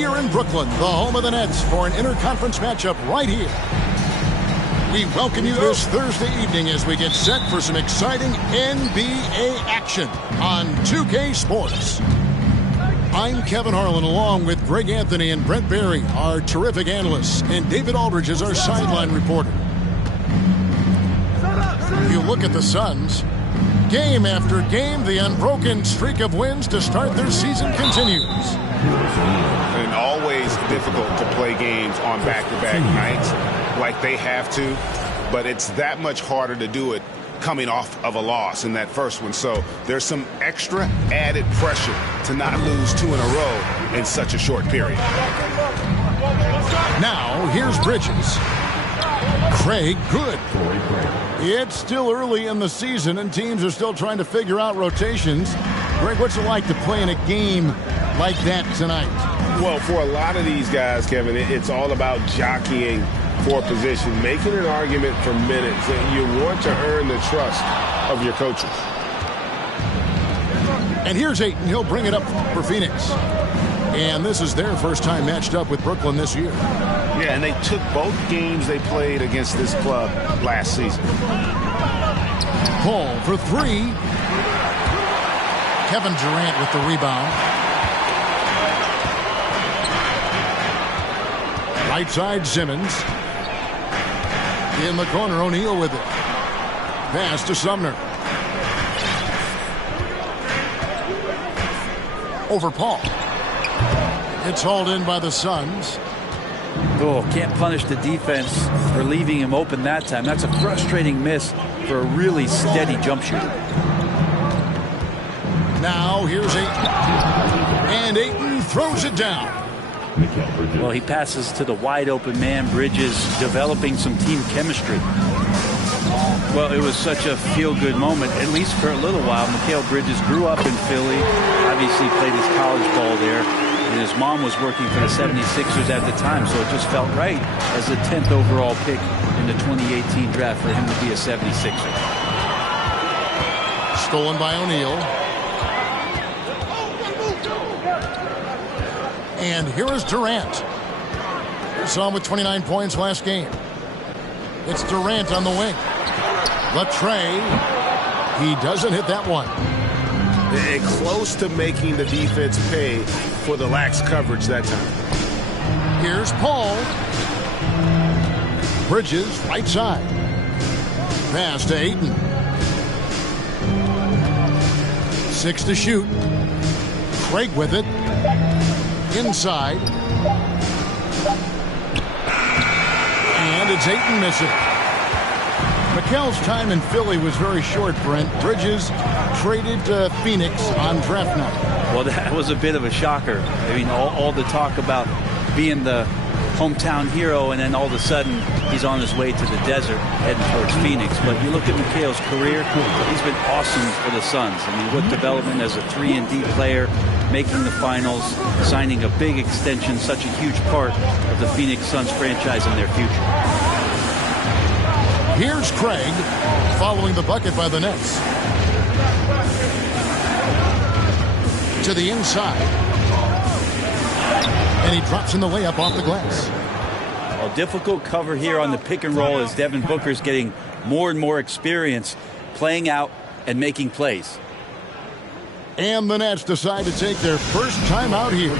here in Brooklyn, the home of the Nets, for an interconference matchup right here. We welcome you this Thursday evening as we get set for some exciting NBA action on 2K Sports. I'm Kevin Harlan, along with Greg Anthony and Brent Barry, our terrific analysts, and David Aldridge is our sideline reporter. You look at the Suns. Game after game, the unbroken streak of wins to start their season continues. And always difficult to play games on back-to-back nights like they have to, but it's that much harder to do it coming off of a loss in that first one. So there's some extra added pressure to not lose 2 in a row in such a short period. Now, here's Bridges. Craig Good. It's still early in the season, and teams are still trying to figure out rotations. Greg, what's it like to play in a game like that tonight? Well, for a lot of these guys, Kevin, it's all about jockeying for position, making an argument for minutes. You want to earn the trust of your coaches. And here's Ayton. He'll bring it up for Phoenix. And this is their first time matched up with Brooklyn this year. Yeah, and they took both games they played against this club last season. Paul for 3. Kevin Durant with the rebound. Right side, Simmons. In the corner, O'Neal with it. Pass to Sumner. Over Paul. It's hauled in by the Suns. Oh, can't punish the defense for leaving him open that time. That's a frustrating miss for a really steady jump shooter. Now here's Ayton. And Ayton throws it down. Well, he passes to the wide open man. Bridges developing some team chemistry. Well, it was such a feel-good moment, at least for a little while. Mikal Bridges grew up in Philly, obviously played his college ball there, and his mom was working for the 76ers at the time, so it just felt right as the 10th overall pick in the 2018 draft for him to be a 76er. Stolen by O'Neal. And here is Durant. We saw him with 29 points last game. It's Durant on the wing. Latrey. He doesn't hit that one. Close to making the defense pay for the lax coverage that time. Here's Paul. Bridges, right side. Pass to Ayton. 6 to shoot. Craig with it. Inside. And it's Ayton missing. Mikal's time in Philly was very short, Brent. Bridges traded to Phoenix on draft night. Well, that was a bit of a shocker. I mean, all the talk about being the hometown hero, and then all of a sudden he's on his way to the desert heading towards Phoenix. But you look at Mikal's career, he's been awesome for the Suns. I mean, with development as a 3-and-D player, making the finals, signing a big extension, such a huge part of the Phoenix Suns franchise and their future. Here's Craig following the bucket by the Nets. To the inside. And he drops in the layup off the glass. A difficult cover here on the pick and roll as Devin Booker's getting more and more experience playing out and making plays. And the Nets decide to take their first time out here.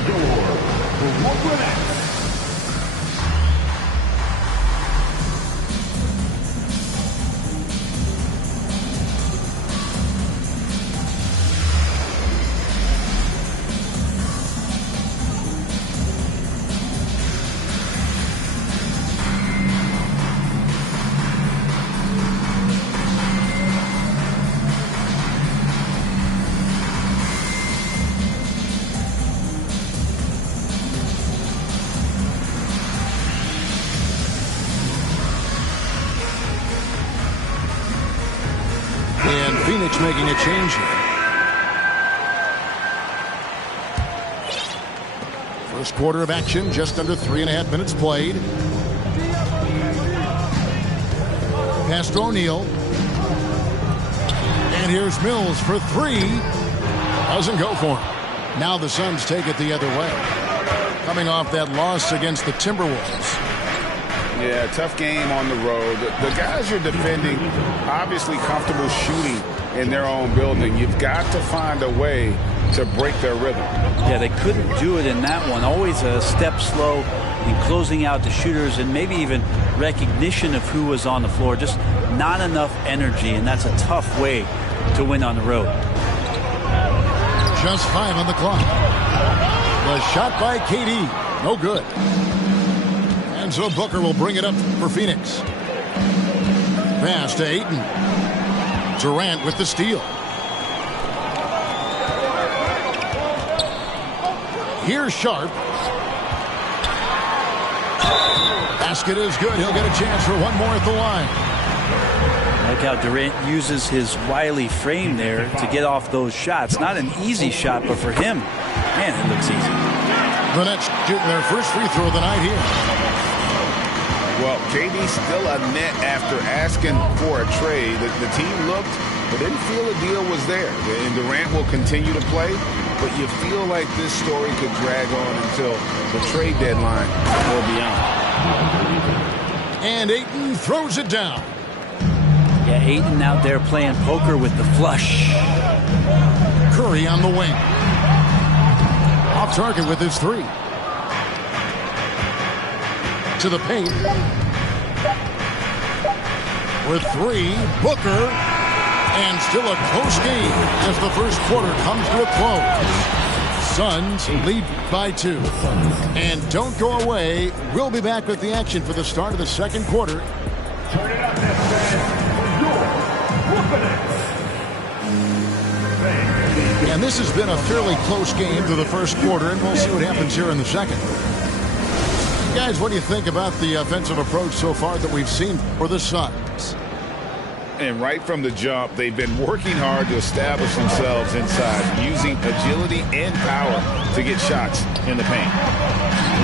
And Phoenix making a change here. First quarter of action, just under 3.5 minutes played. Pass to O'Neal. And here's Mills for 3. Doesn't go for him. Now the Suns take it the other way. coming off that loss against the Timberwolves. Yeah, tough game on the road. The guys you're defending obviously comfortable shooting in their own building. You've got to find a way to break their rhythm. Yeah, they couldn't do it in that one. Always a step slow in closing out the shooters and maybe even recognition of who was on the floor. Just not enough energy, and that's a tough way to win on the road. Just 5 on the clock. The shot by KD. No good. And so Booker will bring it up for Phoenix. Pass to Ayton. Durant with the steal. Here's Sharp. Basket is good. He'll get a chance for one more at the line. Like how Durant uses his wily frame there to get off those shots. Not an easy shot, but for him, man, it looks easy. The Nets shooting their first free throw of the night here. Well, KD's still a net after asking for a trade. The team looked, but didn't feel a deal was there. And Durant will continue to play, but you feel like this story could drag on until the trade deadline or beyond. And Ayton throws it down. Yeah, Ayton out there playing poker with the flush. Curry on the wing. Off target with his three. To the paint. With three, Booker. And still a close game as the first quarter comes to a close. Suns lead by 2. And don't go away. We'll be back with the action for the start of the second quarter. Turn it up, and this has been a fairly close game through the first quarter, and we'll see what happens here in the second. Guys, what do you think about the offensive approach so far that we've seen for the Suns? And right from the jump, they've been working hard to establish themselves inside, using agility and power to get shots in the paint.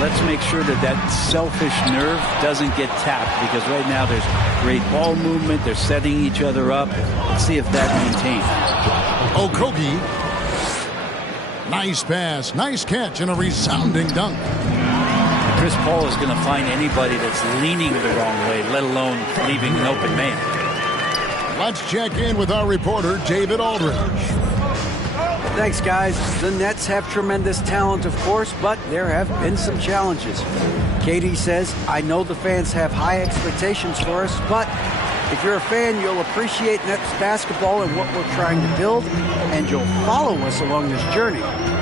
Let's make sure that selfish nerve doesn't get tapped, because right now there's great ball movement. They're setting each other up. Let's see if that maintains. Okogie. Nice pass, nice catch, and a resounding dunk. Chris Paul is going to find anybody that's leaning the wrong way, let alone leaving an open man. Let's check in with our reporter, David Aldridge. Thanks, guys. The Nets have tremendous talent, of course, but there have been some challenges. KD says, I know the fans have high expectations for us, but if you're a fan, you'll appreciate Nets basketball and what we're trying to build, and you'll follow us along this journey,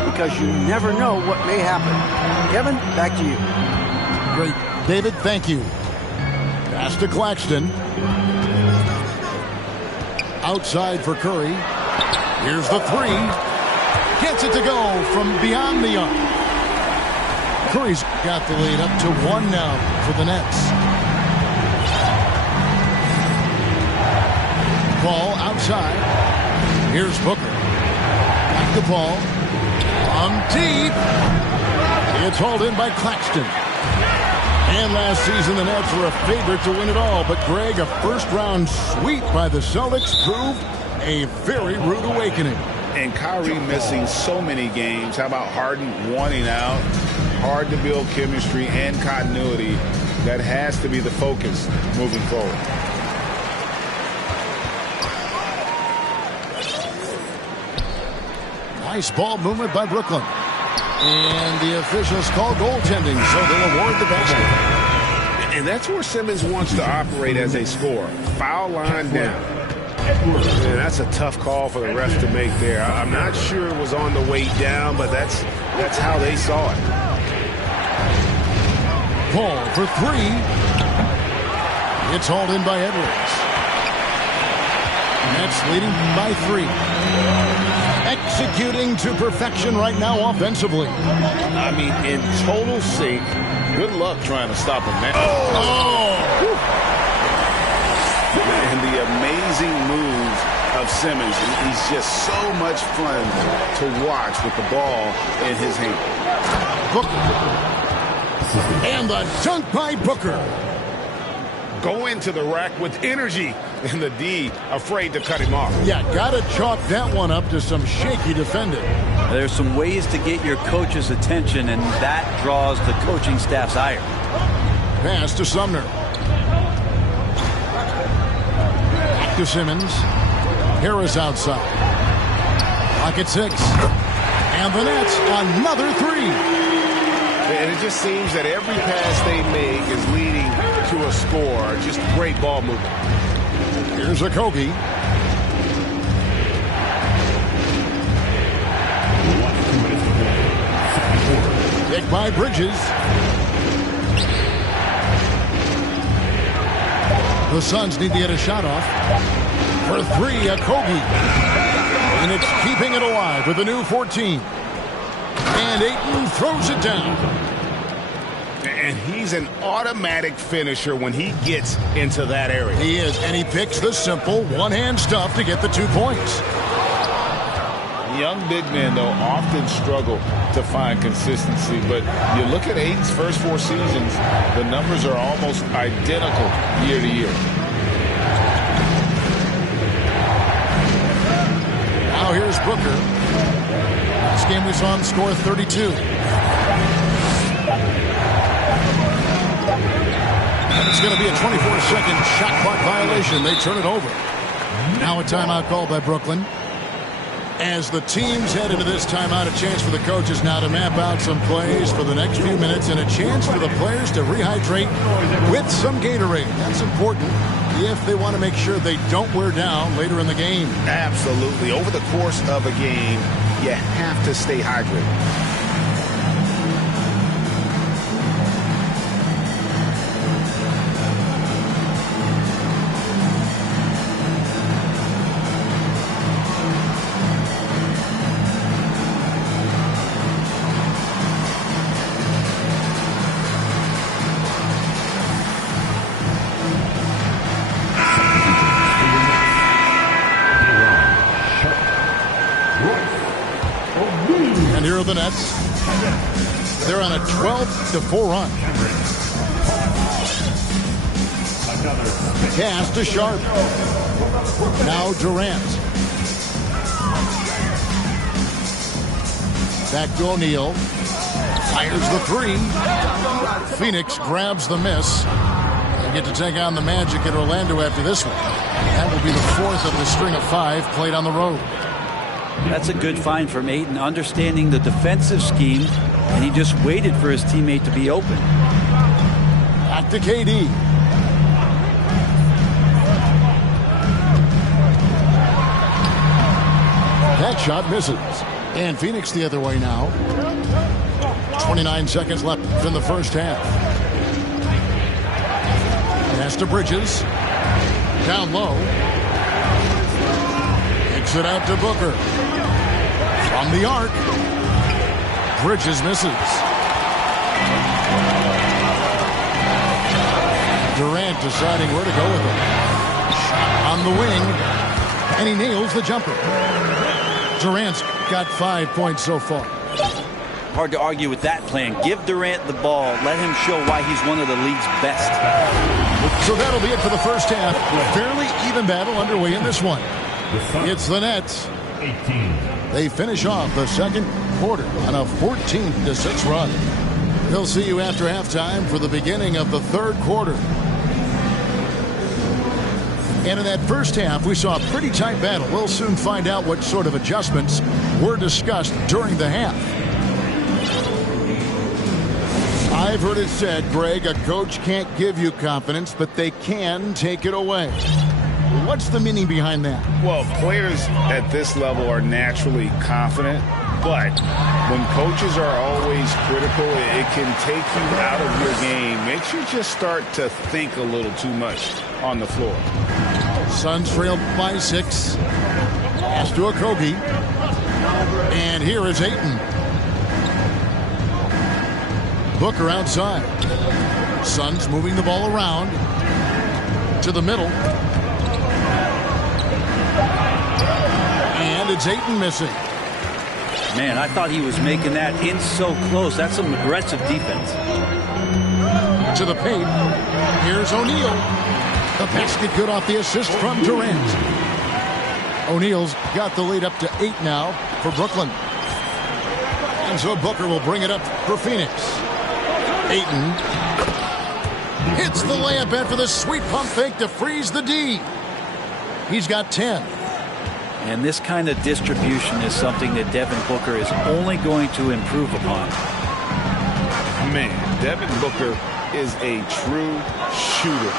because you never know what may happen. Kevin, back to you. Great. David, thank you. Pass to Claxton. Outside for Curry. Here's the three. Gets it to go from beyond the arc. Curry's got the lead up to 1 now for the Nets. Paul outside. Here's Booker. Back to Paul. From deep. It's hauled in by Claxton. And last season, the Nets were a favorite to win it all. But, Greg, a first-round sweep by the Celtics proved a very rude awakening. And Kyrie missing so many games. How about Harden wanting out? Hard to build chemistry and continuity. That has to be the focus moving forward. Nice ball movement by Brooklyn. And the officials call goaltending, so they'll award the basket. And that's where Simmons wants to operate as a scorer. Foul line down. And that's a tough call for the refs to make there. I'm not sure it was on the way down, but that's how they saw it. Paul for three. It's hauled in by Edwards. Nets leading by 3. Executing to perfection right now offensively. I mean, in total sync. Good luck trying to stop him, man. And the amazing moves of Simmons. He's just so much fun to watch with the ball in his hand. Booker. And the dunk by Booker. Go into the rack with energy. And the D afraid to cut him off. Yeah, gotta chalk that one up to some shaky defending. There's some ways to get your coach's attention, and that draws the coaching staff's ire. Pass to Sumner. Back to Simmons. Harris outside. Clock at 6. And the Nets, another 3. And it just seems that every pass they make is leading to a score. Just great ball movement. Here's Okogie. Picked by Bridges. The Suns need to get a shot off. For 3, Okogie. And it's keeping it alive with a new 14. And Ayton throws it down. And he's an automatic finisher when he gets into that area. He is, and he picks the simple one-hand stuff to get the 2 points. Young big men, though, often struggle to find consistency. But you look at Ayton's first 4 seasons, the numbers are almost identical year to year. Now here's Booker. This game we saw him score 32. And it's going to be a 24-second shot clock violation. They turn it over. Now a timeout called by Brooklyn. As the teams head into this timeout, a chance for the coaches now to map out some plays for the next few minutes and a chance for the players to rehydrate with some Gatorade. That's important if they want to make sure they don't wear down later in the game. Absolutely. Over the course of a game, you have to stay hydrated. Here are the Nets. They're on a 12-4 run. Pass to Sharp. Now Durant. Back to O'Neal. Fires the 3. Phoenix grabs the miss. They get to take on the Magic at Orlando after this one. That will be the 4th of the string of 5 played on the road. That's a good find from Ayton, understanding the defensive scheme, and he just waited for his teammate to be open. Back to KD. That shot misses. And Phoenix the other way now. 29 seconds left in the first half. Pass to Bridges. Down low. Kicks it out to Booker. From the arc. Bridges misses. Durant deciding where to go with it. Shot on the wing. And he nails the jumper. Durant's got 5 points so far. Hard to argue with that plan. Give Durant the ball. Let him show why he's one of the league's best. So that'll be it for the first half. Fairly even battle underway in this one. It's the Nets. They finish off the second quarter on a 14-6 run. We'll see you after halftime for the beginning of the third quarter. And in that first half, we saw a pretty tight battle. We'll soon find out what sort of adjustments were discussed during the half. I've heard it said, Greg, a coach can't give you confidence, but they can take it away. What's the meaning behind that? Well, players at this level are naturally confident, but when coaches are always critical, it can take you out of your game. Makes you just start to think a little too much on the floor. Suns trailed by 6. Pass to Okogie. And here is Ayton. Booker outside. Suns moving the ball around to the middle. And it's Ayton missing. Man, I thought he was making that in so close. That's some aggressive defense. To the paint. Here's O'Neal. The basket good off the assist from Durant. O'Neal's got the lead up to 8 now for Brooklyn. And so Booker will bring it up for Phoenix. Ayton hits the layup after the sweet pump fake to freeze the D. He's got 10. And this kind of distribution is something that Devin Booker is only going to improve upon. Man, Devin Booker is a true shooter.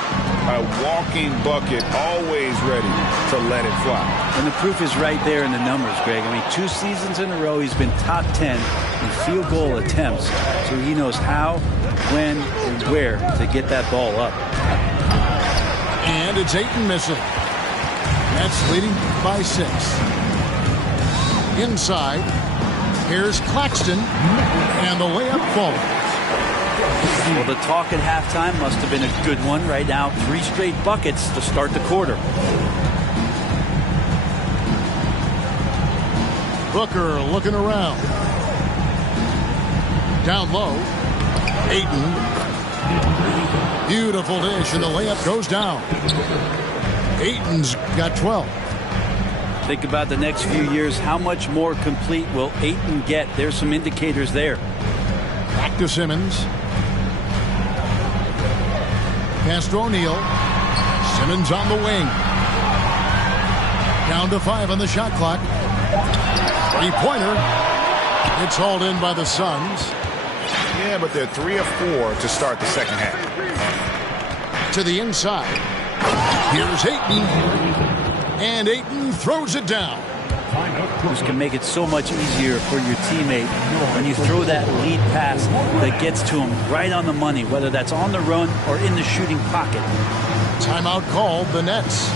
A walking bucket, always ready to let it fly. And the proof is right there in the numbers, Greg. I mean, 2 seasons in a row, he's been top 10 in field goal attempts. So he knows how, when, and where to get that ball up. And it's Ayton missing. Nets leading by 6. Inside, here's Claxton, and the layup falls. Well, the talk at halftime must have been a good one. Right now, 3 straight buckets to start the quarter. Booker looking around. Down low. Ayton. Beautiful dish, and the layup goes down. Ayton's got 12. Think about the next few years. How much more complete will Ayton get? There's some indicators there. Back to Simmons. Pass to O'Neal. Simmons on the wing. Down to 5 on the shot clock. 3-pointer. It's hauled in by the Suns. Yeah, but they're 3 of 4 to start the second half. To the inside. Here's Ayton. And Ayton throws it down. This can make it so much easier for your teammate when you throw that lead pass that gets to him right on the money, whether that's on the run or in the shooting pocket. Timeout called, the Nets.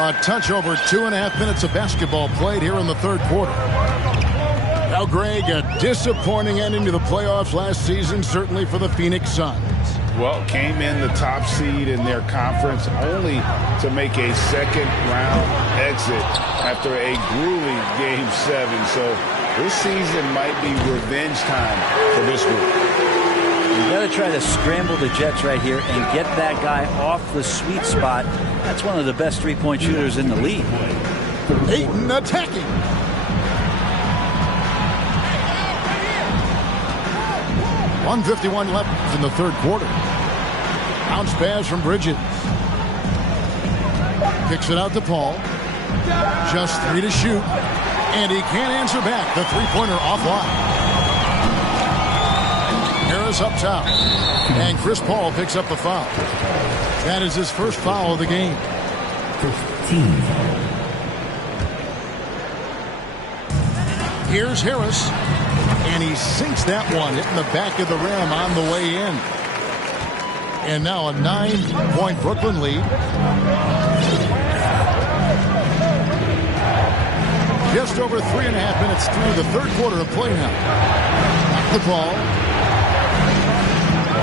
A touch over 2.5 minutes of basketball played here in the third quarter. Now, Greg, a disappointing ending to the playoffs last season, certainly for the Phoenix Suns. Well, came in the top seed in their conference only to make a second-round exit after a grueling Game 7. So this season might be revenge time for this group. You got to try to scramble the Jets right here and get that guy off the sweet spot. That's one of the best three-point shooters in the league. Ayton attacking. .151 left in the third quarter. Bounce pass from Bridges. Kicks it out to Paul. Just 3 to shoot. And he can't answer back. The three-pointer offline. Harris up top. And Chris Paul picks up the foul. That is his first foul of the game. 15. Here's Harris. And he sinks that one, hitting the back of the rim on the way in. And now a 9-point Brooklyn lead. Just over 3.5 minutes through the third quarter of play now. Back the ball.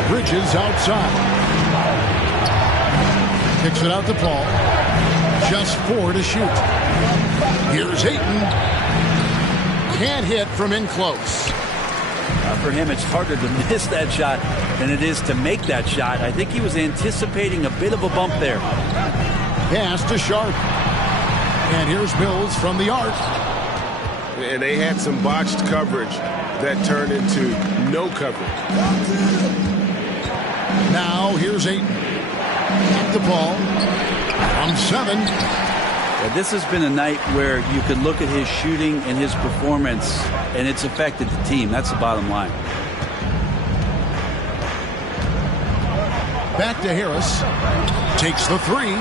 Bridges outside. Kicks it out to Paul. Just 4 to shoot. Here's Ayton. Can't hit from in close. For him, it's harder to miss that shot than it is to make that shot. I think he was anticipating a bit of a bump there. Pass to Sharp. And here's Mills from the arc. And they had some botched coverage that turned into no coverage. Now here's Ayton. Back to Paul. From 7. Yeah, this has been a night where you can look at his shooting and his performance, and it's affected the team. That's the bottom line. Back to Harris. Takes the 3.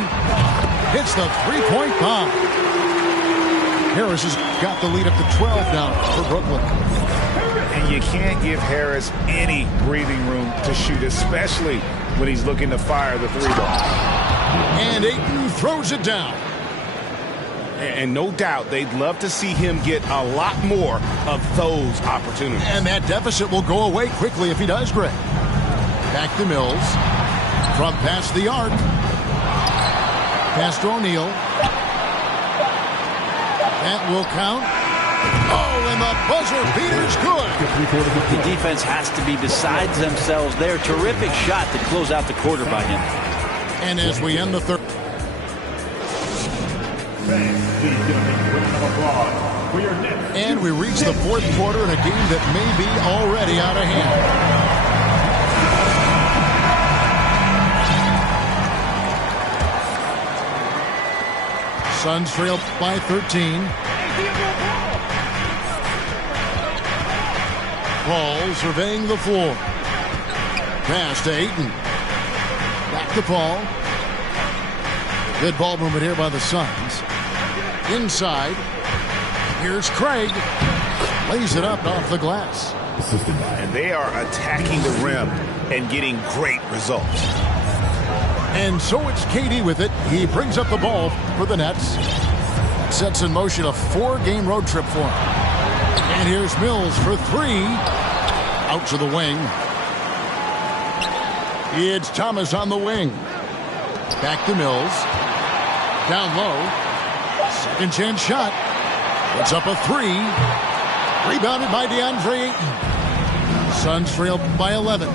Hits the three-point bomb. Harris has got the lead up to 12 now for Brooklyn. And you can't give Harris any breathing room to shoot, especially when he's looking to fire the 3-ball. And Ayton throws it down. And no doubt they'd love to see him get a lot more of those opportunities. And that deficit will go away quickly if he does, Greg. Back to Mills. From past the arc. Pass to O'Neal. That will count. Oh, and the buzzer beater's good. The defense has to be besides themselves there. Terrific shot to close out the quarter by him. And as we end the third. And we reach the fourth quarter in a game that may be already out of hand. Suns trail by 13. Paul surveying the floor. Pass to Ayton. Back to Paul. Good ball movement here by the Suns. Inside. Here's Craig. Lays it up off the glass. And they are attacking the rim and getting great results. And so it's KD with it. He brings up the ball for the Nets. Sets in motion a 4-game road trip for him. And here's Mills for 3. Out to the wing. It's Thomas on the wing. Back to Mills. Down low. Second chance shot. It's up a 3. Rebounded by DeAndre Ayton. Suns trail by 11.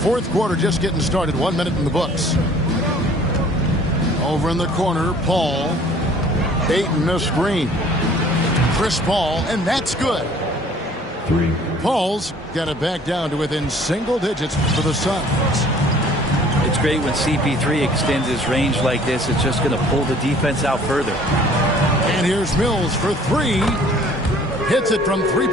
Fourth quarter just getting started. 1 minute in the books. Over in the corner, Paul. Ayton a screen. Chris Paul, and that's good. 3. Paul's got it back down to within single digits for the Suns. It's great when CP3 extends his range like this. It's just going to pull the defense out further. And here's Mills for 3. Hits it from 3.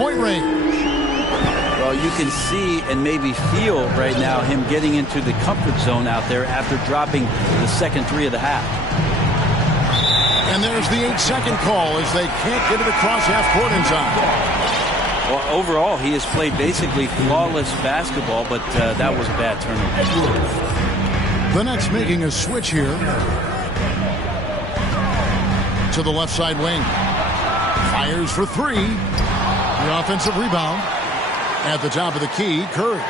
Point range. Well, you can see and maybe feel right now him getting into the comfort zone out there after dropping the second 3 of the half. And there's the 8-second call as they can't get it across half-court in time. Well, overall, he has played basically flawless basketball, but that was a bad turnover. The Nets making a switch here to the left side wing. Fires for 3. The offensive rebound. At the top of the key, Curry.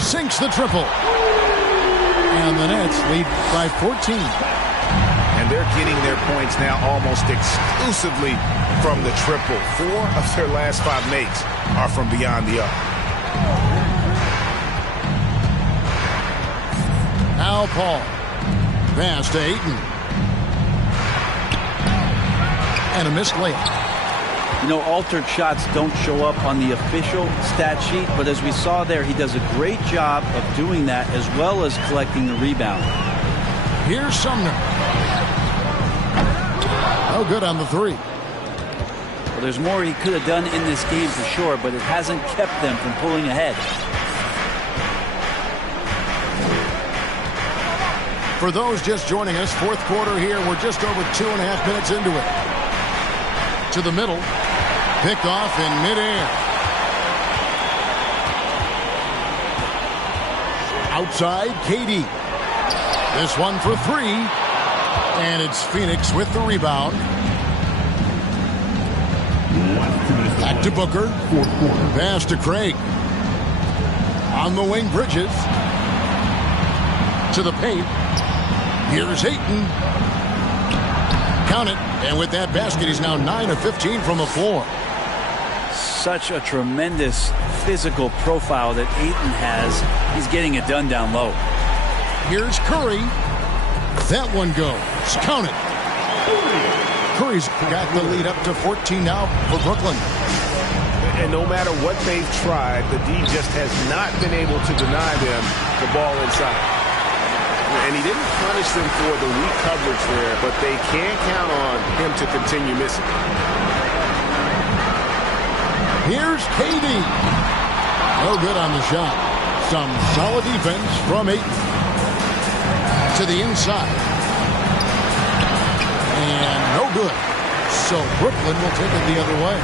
Sinks the triple. And the Nets lead by 14. And they're getting their points now almost exclusively from the triple. 4 of their last 5 makes are from beyond the arc. Now Paul. Pass to Ayton. And a missed layup. You know, altered shots don't show up on the official stat sheet, but as we saw there, he does a great job of doing that as well as collecting the rebound. Here's Sumner. Oh, good on the 3. Well, there's more he could have done in this game for sure, but it hasn't kept them from pulling ahead. For those just joining us, fourth quarter here, we're just over 2.5 minutes into it. To the middle. Picked off in midair. Outside, KD. This one for 3. And it's Phoenix with the rebound. Back to Booker. Pass to Craig. On the wing, Bridges. To the paint. Here's Ayton. Count it. And with that basket, he's now 9 of 15 from the floor. Such a tremendous physical profile that Ayton has. He's getting it done down low. Here's Curry. That one goes. Count it. Curry's got the lead up to 14 now for Brooklyn. And no matter what they've tried, the D just has not been able to deny them the ball inside. And he didn't punish them for the weak coverage there, but they can't count on him to continue missing. Here's KD. No good on the shot. Some solid defense from Ayton. To the inside. And no good. So Brooklyn will take it the other way.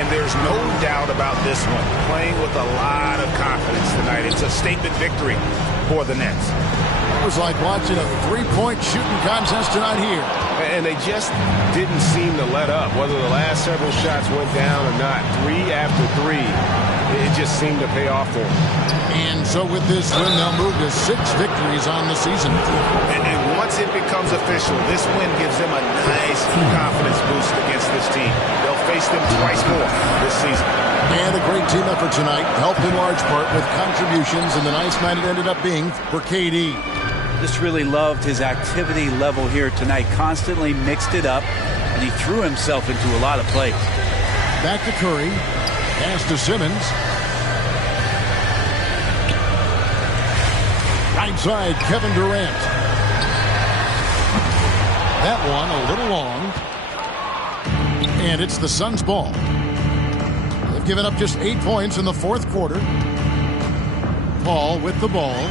And there's no doubt about this one. Playing with a lot of confidence tonight. It's a statement victory for the Nets. It was like watching a three-point shooting contest tonight here. And they just didn't seem to let up. Whether the last several shots went down or not, 3 after 3, it just seemed to pay off for them. And so with this win, they'll move to 6 victories on the season. And once it becomes official, this win gives them a nice confidence boost against this team. They'll face them twice more this season. And a great team effort tonight, helped in large part with contributions, and the nice night it ended up being for KD. Just really loved his activity level here tonight. Constantly mixed it up, and he threw himself into a lot of plays. Back to Curry. Pass to Simmons. Right side, Kevin Durant. That one a little long. And it's the Suns' ball. They've given up just 8 points in the fourth quarter. Paul with the ball.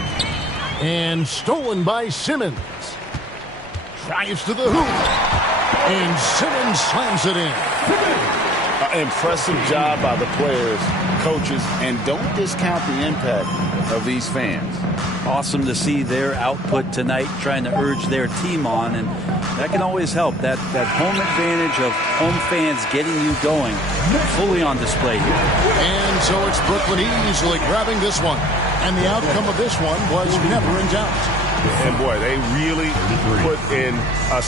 And stolen by Simmons. Drives to the hoop. And Simmons slams it in. Impressive job by the players, coaches, and don't discount the impact of these fans. Awesome to see their output tonight, trying to urge their team on, and that can always help. That home advantage of home fans getting you going, fully on display here. And so it's Brooklyn easily grabbing this one. And the outcome of this one was never in doubt. And boy, they really put in a